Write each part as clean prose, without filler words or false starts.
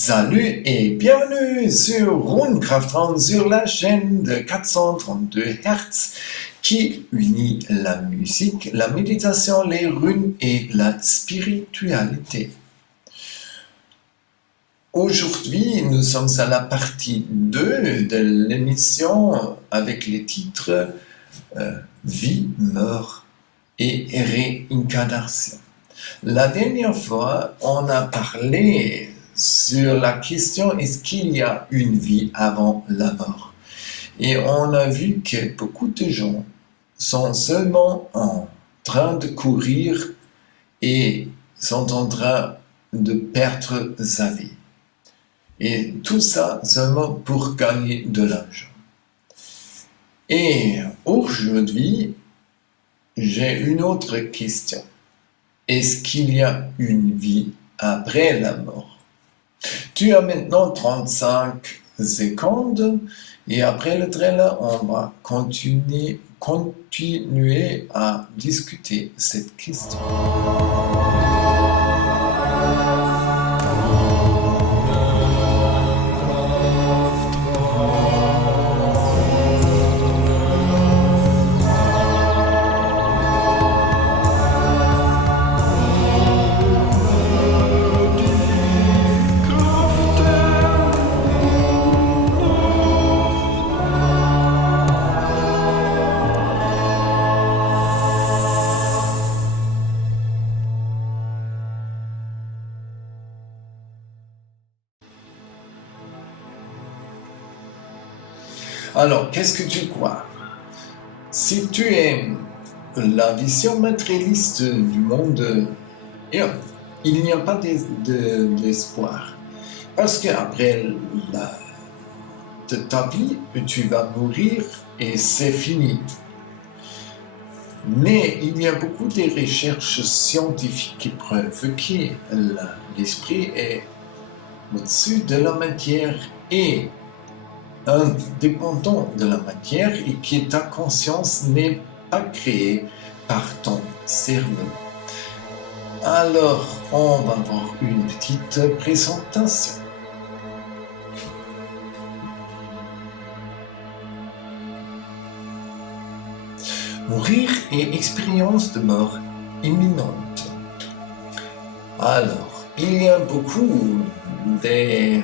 Salut et bienvenue sur Runecraft sur la chaîne de 432 Hz qui unit la musique, la méditation, les runes et la spiritualité. Aujourd'hui, nous sommes à la partie 2 de l'émission avec les titres Vie, mort et réincarnation. La dernière fois, on a parlé sur la question est-ce qu'il y a une vie avant la mort? Et on a vu que beaucoup de gens sont seulement en train de courir et sont en train de perdre sa vie. Et tout ça seulement pour gagner de l'argent. Et aujourd'hui, j'ai une autre question. Est-ce qu'il y a une vie après la mort? Tu as maintenant 35 secondes et après le trailer, on va continuer à discuter cette question. Alors, qu'est-ce que tu crois? Si tu aimes la vision matérialiste du monde, il n'y a pas d'espoir. Parce qu'après ta vie, tu vas mourir et c'est fini. Mais il y a beaucoup de recherches scientifiques qui prouvent que l'esprit est au-dessus de la matière et indépendant de la matière et que ta conscience n'est pas créée par ton cerveau. Alors, on va voir une petite présentation. Mourir et expérience de mort imminente. Alors, il y a beaucoup de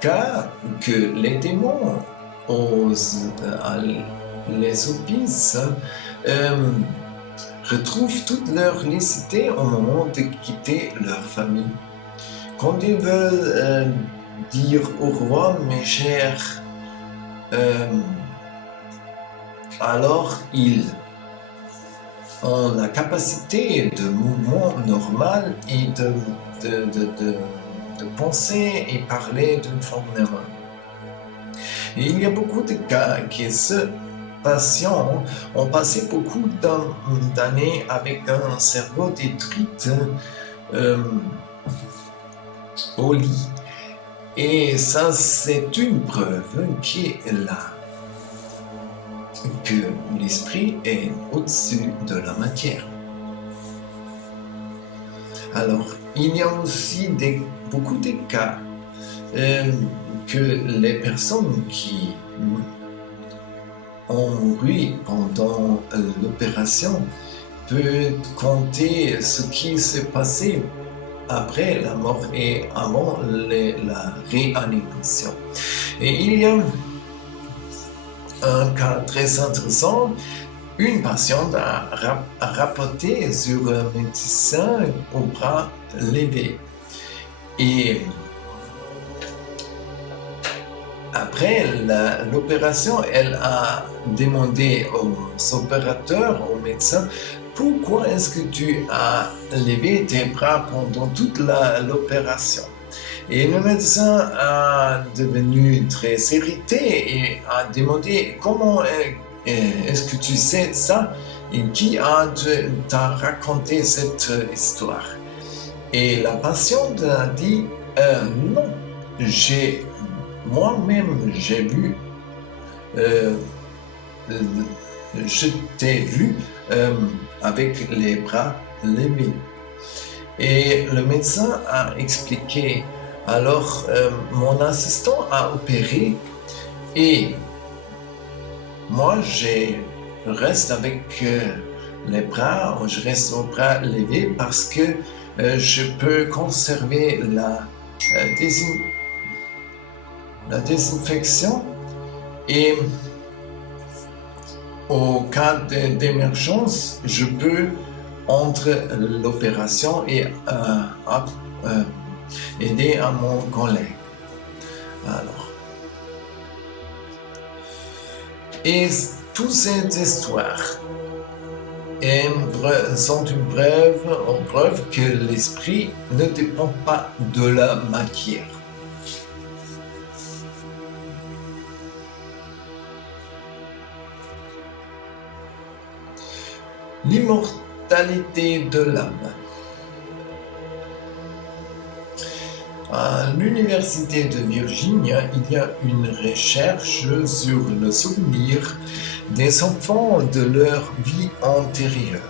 cas que les démons les hobbies retrouvent toute leur licité au moment de quitter leur famille. Quand ils veulent dire au revoir, mes chers, alors ils ont la capacité de mouvement normal et de penser et parler d'une forme normale. Et il y a beaucoup de cas que ce patient ont passé beaucoup d'années avec un cerveau détruit au lit. Et ça, c'est une preuve que l'esprit est au-dessus de la matière. Alors, il y a aussi beaucoup de cas que les personnes qui ont mouru pendant l'opération peuvent compter ce qui s'est passé après la mort et avant la réanimation. Et il y a un cas très intéressant. Une patiente a rapporté sur un médecin au bras levé. Et après l'opération, elle a demandé aux opérateurs, aux médecins, pourquoi est-ce que tu as levé tes bras pendant toute l'opération? Et le médecin a devenu très irrité et a demandé comment est-ce que tu sais ça et qui t'a raconté cette histoire? Et la patiente a dit non, moi-même j'ai vu, je t'ai vu avec les bras levés. Et le médecin a expliqué Alors, mon assistant a opéré et moi, je reste avec je reste aux bras levés parce que je peux conserver la désinfection et au cas d'émergence, je peux entre l'opération et aider à mon collègue. Alors, et toutes ces histoires sont une preuve que l'esprit ne dépend pas de la matière. L'immortalité de l'âme. À l'Université de Virginia, il y a une recherche sur le souvenir des enfants de leur vie antérieure.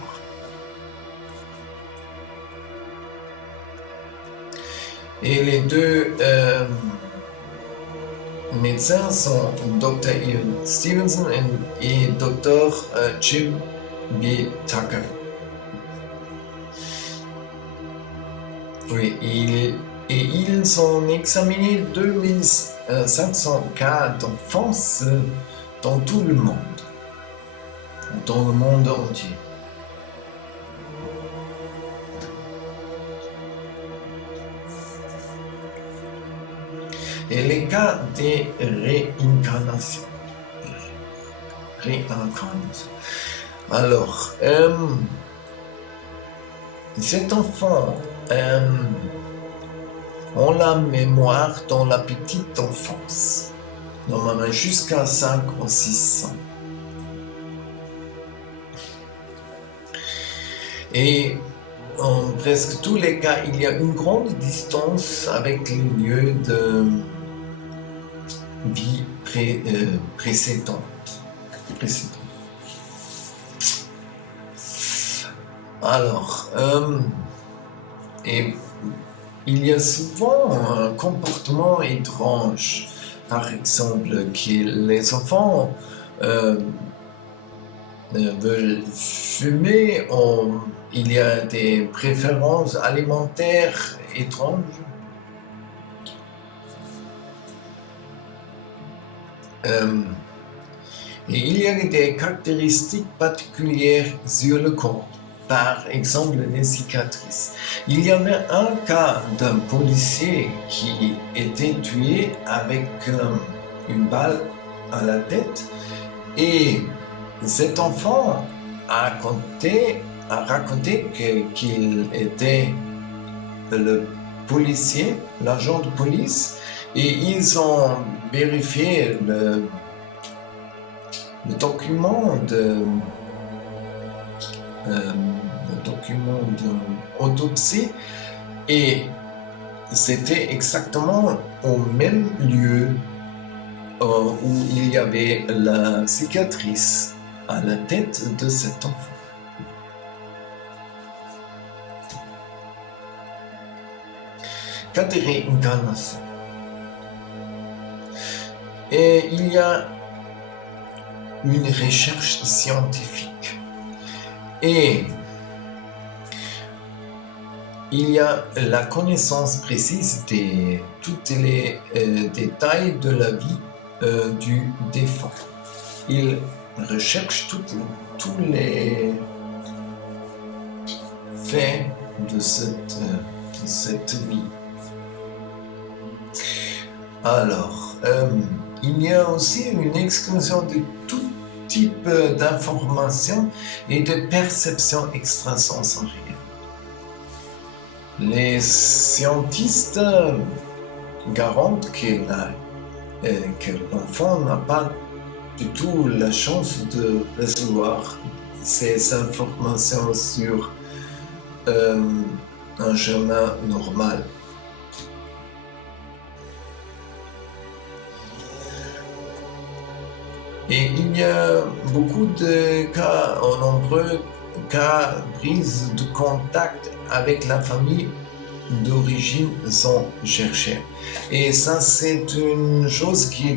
Et les deux médecins sont Dr. Ian Stevenson et Dr. Jim B. Tucker. Oui, ils ont examiné 2500 cas d'enfance dans tout le monde, dans le monde entier. Et les cas de réincarnation. Alors, cet enfant ont la mémoire dans la petite enfance, normalement jusqu'à 5 ou 6 ans. Et en presque tous les cas, il y a une grande distance avec les lieux de vie précédente. Alors, et il y a souvent un comportement étrange. Par exemple, que les enfants veulent fumer, il y a des préférences alimentaires étranges. Et il y a des caractéristiques particulières sur le corps. Par exemple, les cicatrices. Il y avait un cas d'un policier qui était tué avec une balle à la tête et cet enfant a raconté qu'il était le policier, l'agent de police, et ils ont vérifié le document d'autopsie et c'était exactement au même lieu où il y avait la cicatrice à la tête de cet enfant. Cas de réincarnation. Et il y a une recherche scientifique et il y a la connaissance précise de tous les détails de la vie du défunt. Il recherche tous les faits de cette vie. Alors, il y a aussi une exclusion de tout type d'informations et de perceptions extrasensorielles. Les scientifiques garantent que l'enfant n'a pas du tout la chance de recevoir ces informations sur un chemin normal. Et il y a beaucoup de cas, en nombreux cas, prise de contact avec la famille d'origine sont cherchés. Et ça, c'est une chose qui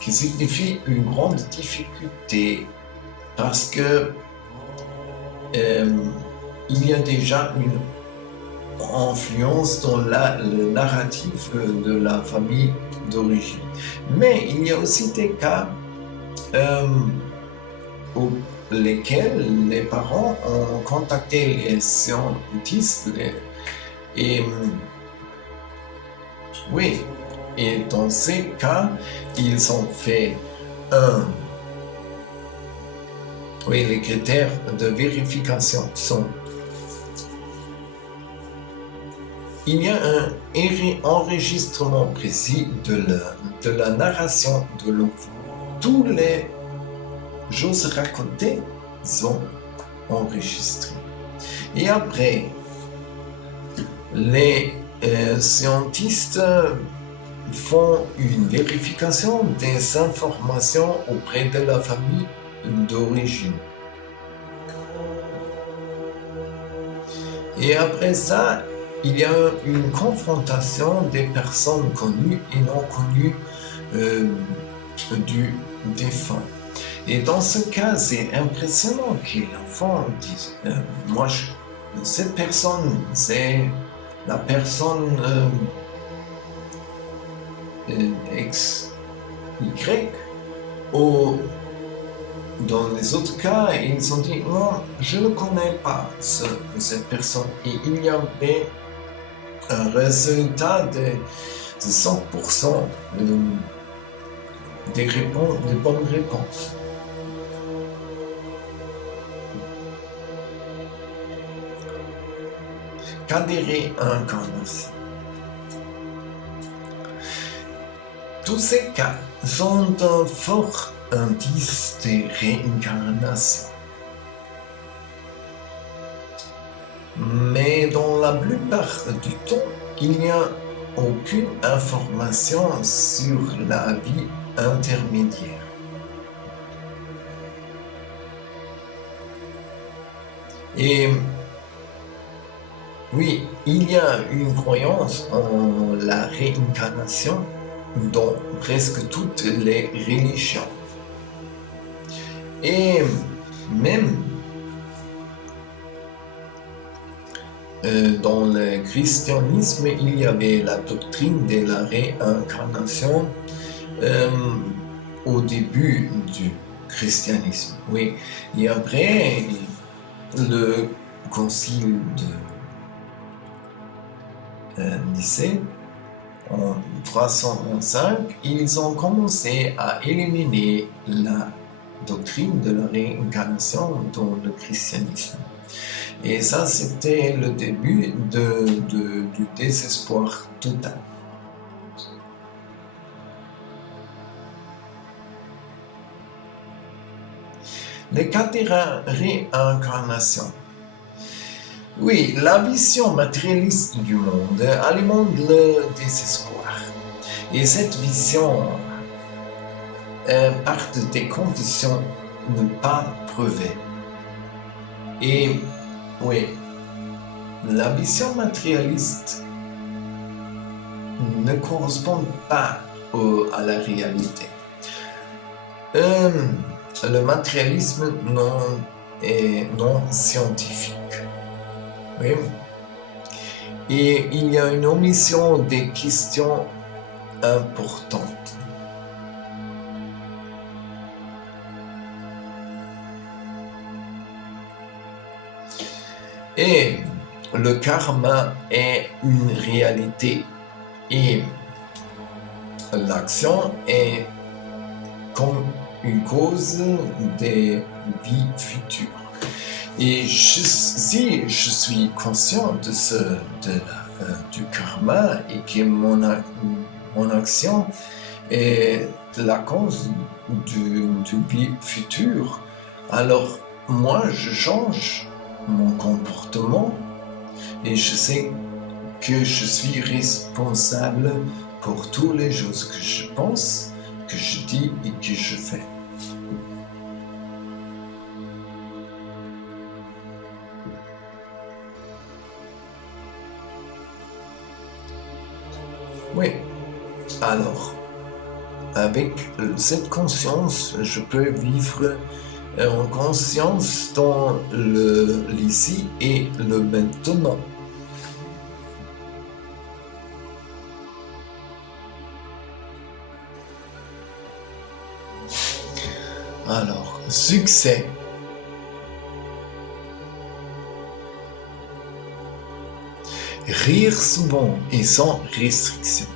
signifie une grande difficulté parce que il y a déjà une influence dans le narratif de la famille d'origine. Mais il y a aussi des cas où lesquels les parents ont contacté les scientifiques et oui, et dans ces cas, ils ont fait les critères de vérification sont il y a un enregistrement précis de la narration de l'enfant. Tous les choses racontées sont enregistrées. Et après, les scientifiques font une vérification des informations auprès de la famille d'origine. Et après ça, il y a une confrontation des personnes connues et non connues du défunt. Et dans ce cas, c'est impressionnant que l'enfant dise cette personne, c'est la personne X, Y, ou dans les autres cas, ils ont dit non, je ne connais pas cette personne. Et il y avait un résultat de 100% des bonnes réponses. Cas de réincarnation. Tous ces cas sont un fort indice de réincarnation. Mais dans la plupart du temps, il n'y a aucune information sur la vie intermédiaire. Et oui, il y a une croyance en la réincarnation dans presque toutes les religions. Et même dans le christianisme, il y avait la doctrine de la réincarnation au début du christianisme. Oui, et après le concile de Nicée, en 325, ils ont commencé à éliminer la doctrine de la réincarnation dans le christianisme. Et ça, c'était le début du désespoir total. Les cas de réincarnation. Oui, la vision matérialiste du monde alimente le désespoir. Et cette vision part des conditions ne pas prouvées. Et oui, la vision matérialiste ne correspond pas à la réalité. Le matérialisme est non scientifique. Oui. Et il y a une omission des questions importantes. Et le karma est une réalité et l'action est comme une cause des vies futures. Et si je suis conscient du karma et que mon action est la cause du vie future, alors moi je change mon comportement et je sais que je suis responsable pour toutes les choses que je pense, que je dis et que je fais. Oui, alors, avec cette conscience, je peux vivre en conscience dans l'ici et le maintenant. Alors, succès. Rire souvent et sans restriction.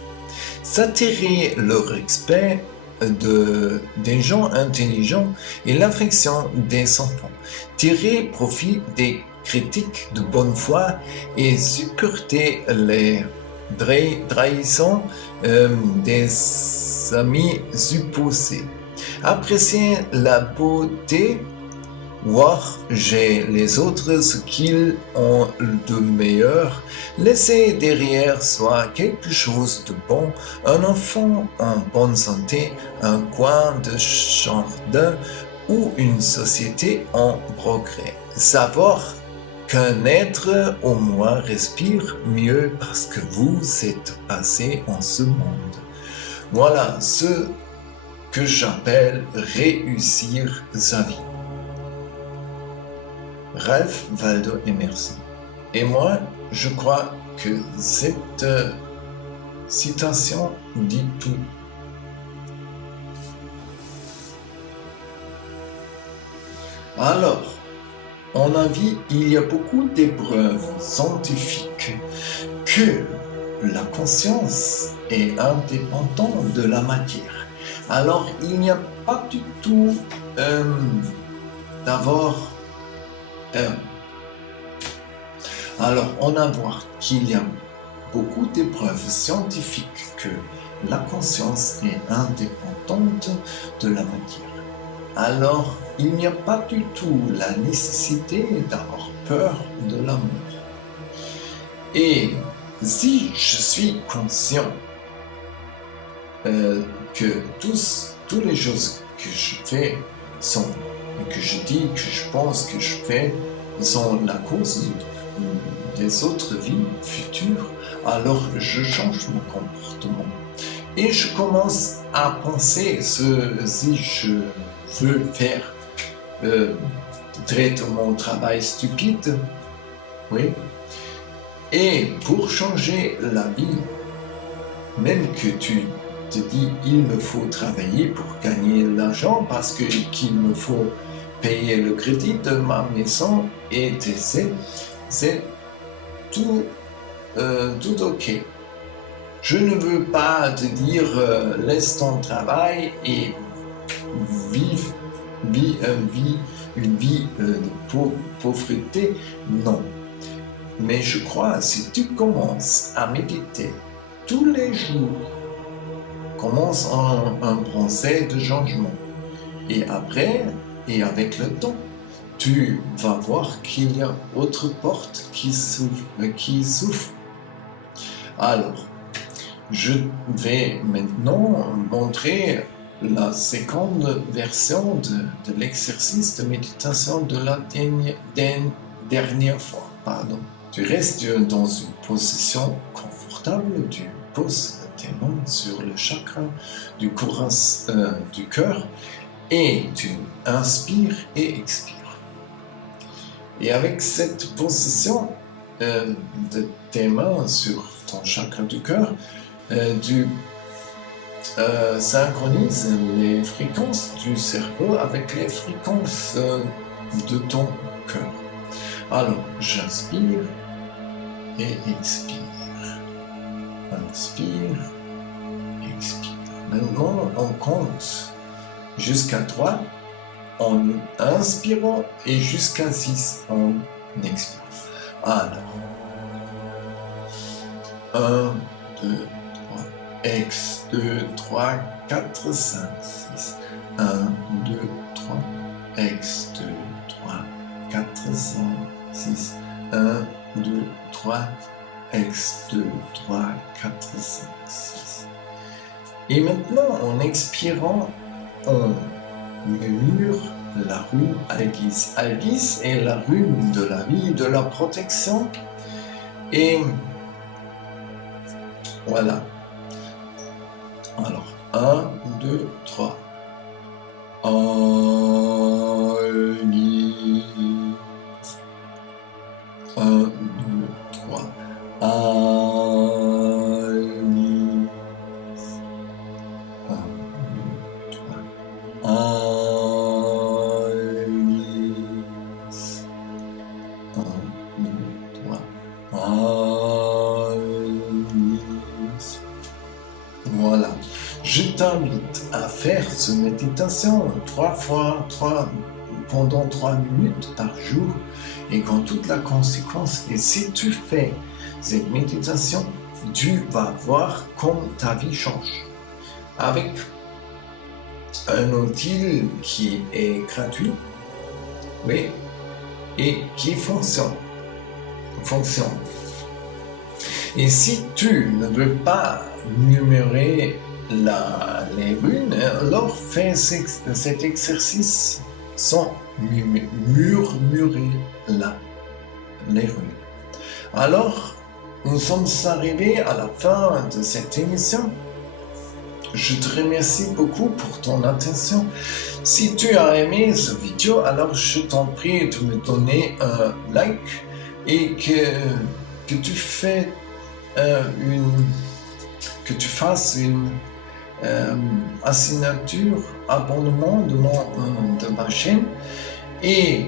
S'attirer le respect des gens intelligents et l'affection des enfants. Tirer profit des critiques de bonne foi et supporter les trahisons des amis supposés. Apprécier la beauté, voir chez les autres ce qu'ils ont de meilleur, laisser derrière soi quelque chose de bon, un enfant en bonne santé, un coin de jardin ou une société en progrès. Savoir qu'un être au moins respire mieux parce que vous êtes passé en ce monde. Voilà ce que j'appelle réussir sa vie. Ralph Waldo Emerson. Et moi, je crois que cette citation dit tout. Alors, en avis, il y a beaucoup d'épreuves scientifiques que la conscience est indépendante de la matière. Alors, il n'y a pas du tout d'abord. Alors, on va voir qu'il y a beaucoup d'épreuves scientifiques que la conscience est indépendante de la matière. Alors, il n'y a pas du tout la nécessité d'avoir peur de la mort. Et si je suis conscient que toutes les choses que je fais que je dis, que je pense, que je fais, sont la cause des autres vies futures, alors je change mon comportement. Et je commence à penser si je veux faire traiter mon travail stupide, oui. Et pour changer la vie, même que tu te dis il me faut travailler pour gagner l'argent parce qu'il me faut payer le crédit de ma maison et c'est tout ok. Je ne veux pas te dire laisse ton travail et vive une vie de pauvreté, non. Mais je crois si tu commences à méditer tous les jours, commence un procès de changement et après et avec le temps, tu vas voir qu'il y a autre porte qui s'ouvre. Alors, je vais maintenant montrer la seconde version de l'exercice de méditation de la dernière fois. Pardon. Tu restes dans une position confortable, tu poses tes mains sur le chakra du cœur et tu inspires et expires. Et avec cette position de tes mains sur ton chakra du cœur, tu synchronises les fréquences du cerveau avec les fréquences de ton cœur. Alors, j'inspire et expire. Inspire, expire. Maintenant, on compte jusqu'à 3 en inspirant et jusqu'à 6 en expirant. Alors, 1, 2, 3, X, 2, 3, 4, 5, 6. 1, 2, 3, X, 2, 3, 4, 5, 6. 1, 2, 3, X, 2, 3, 4, 5, 6. Et maintenant, en expirant, on murmure la rune Algis. Algis est la rune de la vie, de la protection. Et voilà. Alors, 1, 2, 3. Agnès. 1, 2, 3. Agnès. 1, 2, 3. Agnès. 1, 2, 3. Agnès. Voilà. Je t'invite à faire cette méditation 3 fois, pendant 3 minutes par jour et quand toute la conséquence. Et si tu fais cette méditation, tu vas voir comme ta vie change. Avec un outil qui est gratuit, oui, et qui fonctionne. Et si tu ne veux pas numérer les runes, alors fais cet exercice sans murmurer les runes. Alors, nous sommes arrivés à la fin de cette émission. Je te remercie beaucoup pour ton attention. Si tu as aimé cette vidéo, alors je t'en prie de me donner un like et que tu fasses une signature, abonnement de ma chaîne et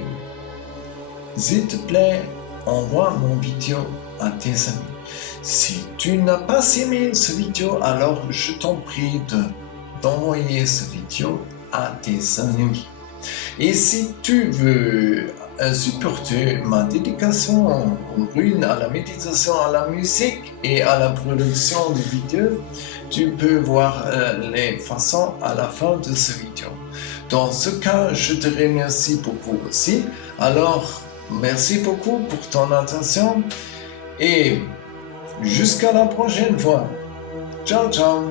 s'il te plaît, envoie mon vidéo à tes amis. Si tu n'as pas aimé cette vidéo, alors je t'en prie d'envoyer cette vidéo à tes amis. Et si tu veux supporter ma dédication aux runes, à la méditation, à la musique et à la production de vidéos, tu peux voir les façons à la fin de cette vidéo. Dans ce cas, je te remercie beaucoup aussi. Alors, merci beaucoup pour ton attention et jusqu'à la prochaine fois. Ciao, ciao.